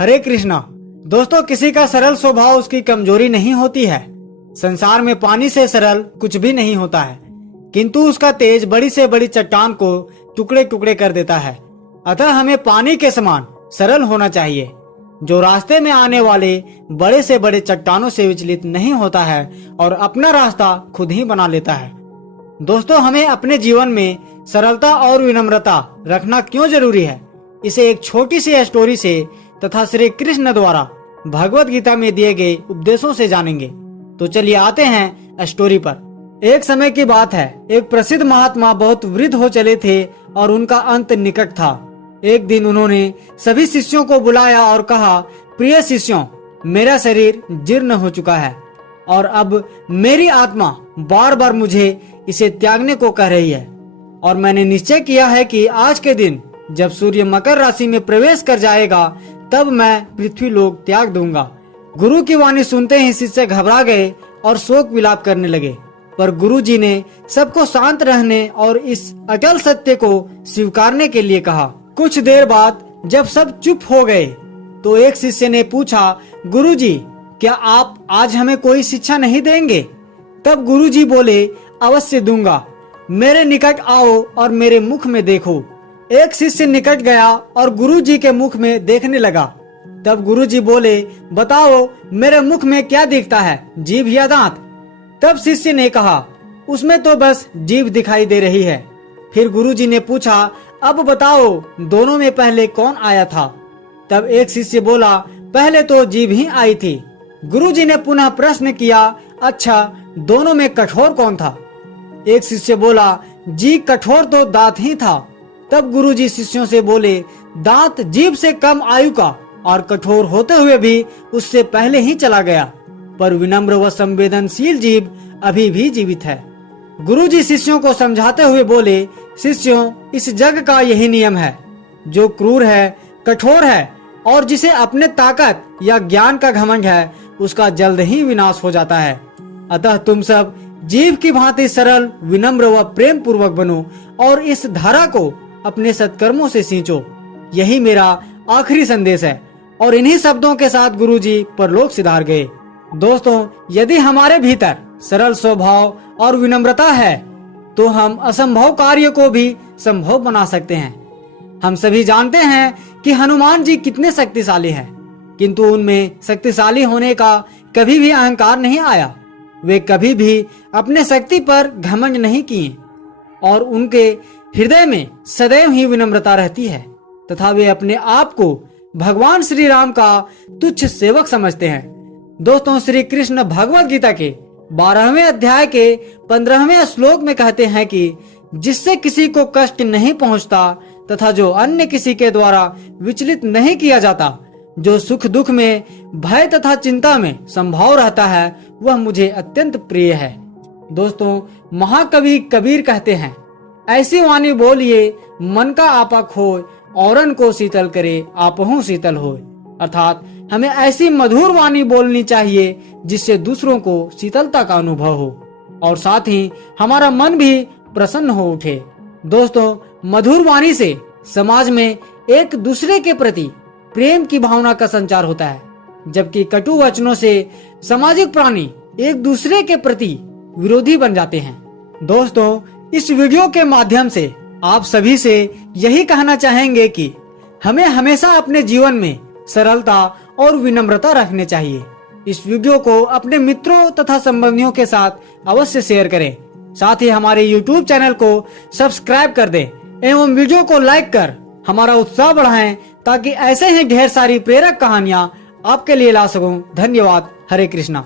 हरे कृष्णा। दोस्तों, किसी का सरल स्वभाव उसकी कमजोरी नहीं होती है। संसार में पानी से सरल कुछ भी नहीं होता है, किंतु उसका तेज बड़ी से बड़ी चट्टान को टुकड़े टुकड़े कर देता है। अतः हमें पानी के समान सरल होना चाहिए, जो रास्ते में आने वाले बड़े से बड़े चट्टानों से विचलित नहीं होता है और अपना रास्ता खुद ही बना लेता है। दोस्तों, हमें अपने जीवन में सरलता और विनम्रता रखना क्यों जरूरी है, इसे एक छोटी सी स्टोरी से तथा श्री कृष्ण द्वारा भगवत गीता में दिए गए उपदेशों से जानेंगे। तो चलिए आते हैं स्टोरी पर। एक समय की बात है, एक प्रसिद्ध महात्मा बहुत वृद्ध हो चले थे और उनका अंत निकट था। एक दिन उन्होंने सभी शिष्यों को बुलाया और कहा, प्रिय शिष्यों, मेरा शरीर जीर्ण हो चुका है और अब मेरी आत्मा बार बार मुझे इसे त्यागने को कह रही है, और मैंने निश्चय किया है कि आज के दिन जब सूर्य मकर राशि में प्रवेश कर जाएगा तब मैं पृथ्वी लोक त्याग दूंगा। गुरु की वाणी सुनते ही शिष्य घबरा गए और शोक विलाप करने लगे, पर गुरु जी ने सबको शांत रहने और इस अटल सत्य को स्वीकारने के लिए कहा। कुछ देर बाद जब सब चुप हो गए तो एक शिष्य ने पूछा, गुरु जी, क्या आप आज हमें कोई शिक्षा नहीं देंगे? तब गुरु जी बोले, अवश्य दूंगा, मेरे निकट आओ और मेरे मुख में देखो। एक शिष्य निकट गया और गुरु जी के मुख में देखने लगा। तब गुरु जी बोले, बताओ मेरे मुख में क्या दिखता है, जीभ या दांत? तब शिष्य ने कहा, उसमें तो बस जीभ दिखाई दे रही है। फिर गुरु जी ने पूछा, अब बताओ दोनों में पहले कौन आया था? तब एक शिष्य बोला, पहले तो जीभ ही आई थी। गुरु जी ने पुनः प्रश्न किया, अच्छा दोनों में कठोर कौन था? एक शिष्य बोला, जी कठोर तो दांत ही था। तब गुरु जी शिष्यों से बोले, दांत जीभ से कम आयु का और कठोर होते हुए भी उससे पहले ही चला गया, पर विनम्र व संवेदनशील जीभ अभी भी जीवित है। गुरु जी शिष्यों को समझाते हुए बोले, शिष्यों, इस जग का यही नियम है, जो क्रूर है, कठोर है और जिसे अपने ताकत या ज्ञान का घमंड है, उसका जल्द ही विनाश हो जाता है। अतः तुम सब जीव की भांति सरल, विनम्र व प्रेम पूर्वक बनो और इस धारा को अपने सत्कर्मों से सींचो। यही मेरा आखिरी संदेश है। और इन्हीं शब्दों के साथ गुरुजी परलोक सिधार गए। दोस्तों, यदि हमारे भीतर सरल स्वभाव और विनम्रता है तो हम असंभव कार्य को भी संभव बना सकते हैं। हम सभी जानते हैं कि हनुमान जी कितने शक्तिशाली हैं, किंतु उनमें शक्तिशाली होने का कभी भी अहंकार नहीं आया। वे कभी भी अपने शक्ति पर घमंड नहीं किए और उनके हृदय में सदैव ही विनम्रता रहती है तथा वे अपने आप को भगवान श्री राम का तुच्छ सेवक समझते हैं। दोस्तों, श्री कृष्ण भगवत गीता के 12वें अध्याय के 15वें श्लोक में कहते हैं कि जिससे किसी को कष्ट नहीं पहुंचता तथा जो अन्य किसी के द्वारा विचलित नहीं किया जाता, जो सुख दुख में, भय तथा चिंता में संभाव रहता है, वह मुझे अत्यंत प्रिय है। दोस्तों, महाकवि कबीर कहते हैं, ऐसी वाणी बोलिए मन का आपा खोए, औरन को शीतल करे आपहु शीतल होए। अर्थात हमें ऐसी मधुर वाणी बोलनी चाहिए जिससे दूसरों को शीतलता का अनुभव हो और साथ ही हमारा मन भी प्रसन्न हो उठे। दोस्तों, मधुर वाणी से समाज में एक दूसरे के प्रति प्रेम की भावना का संचार होता है, जबकि कटु वचनों से सामाजिक प्राणी एक दूसरे के प्रति विरोधी बन जाते हैं। दोस्तों, इस वीडियो के माध्यम से आप सभी से यही कहना चाहेंगे कि हमें हमेशा अपने जीवन में सरलता और विनम्रता रखने चाहिए। इस वीडियो को अपने मित्रों तथा संबंधियों के साथ अवश्य शेयर करें। साथ ही हमारे YouTube चैनल को सब्सक्राइब कर दें एवं वीडियो को लाइक कर हमारा उत्साह बढ़ाएं, ताकि ऐसे ही ढेर सारी प्रेरक कहानियां आपके लिए ला सकूं। धन्यवाद। हरे कृष्णा।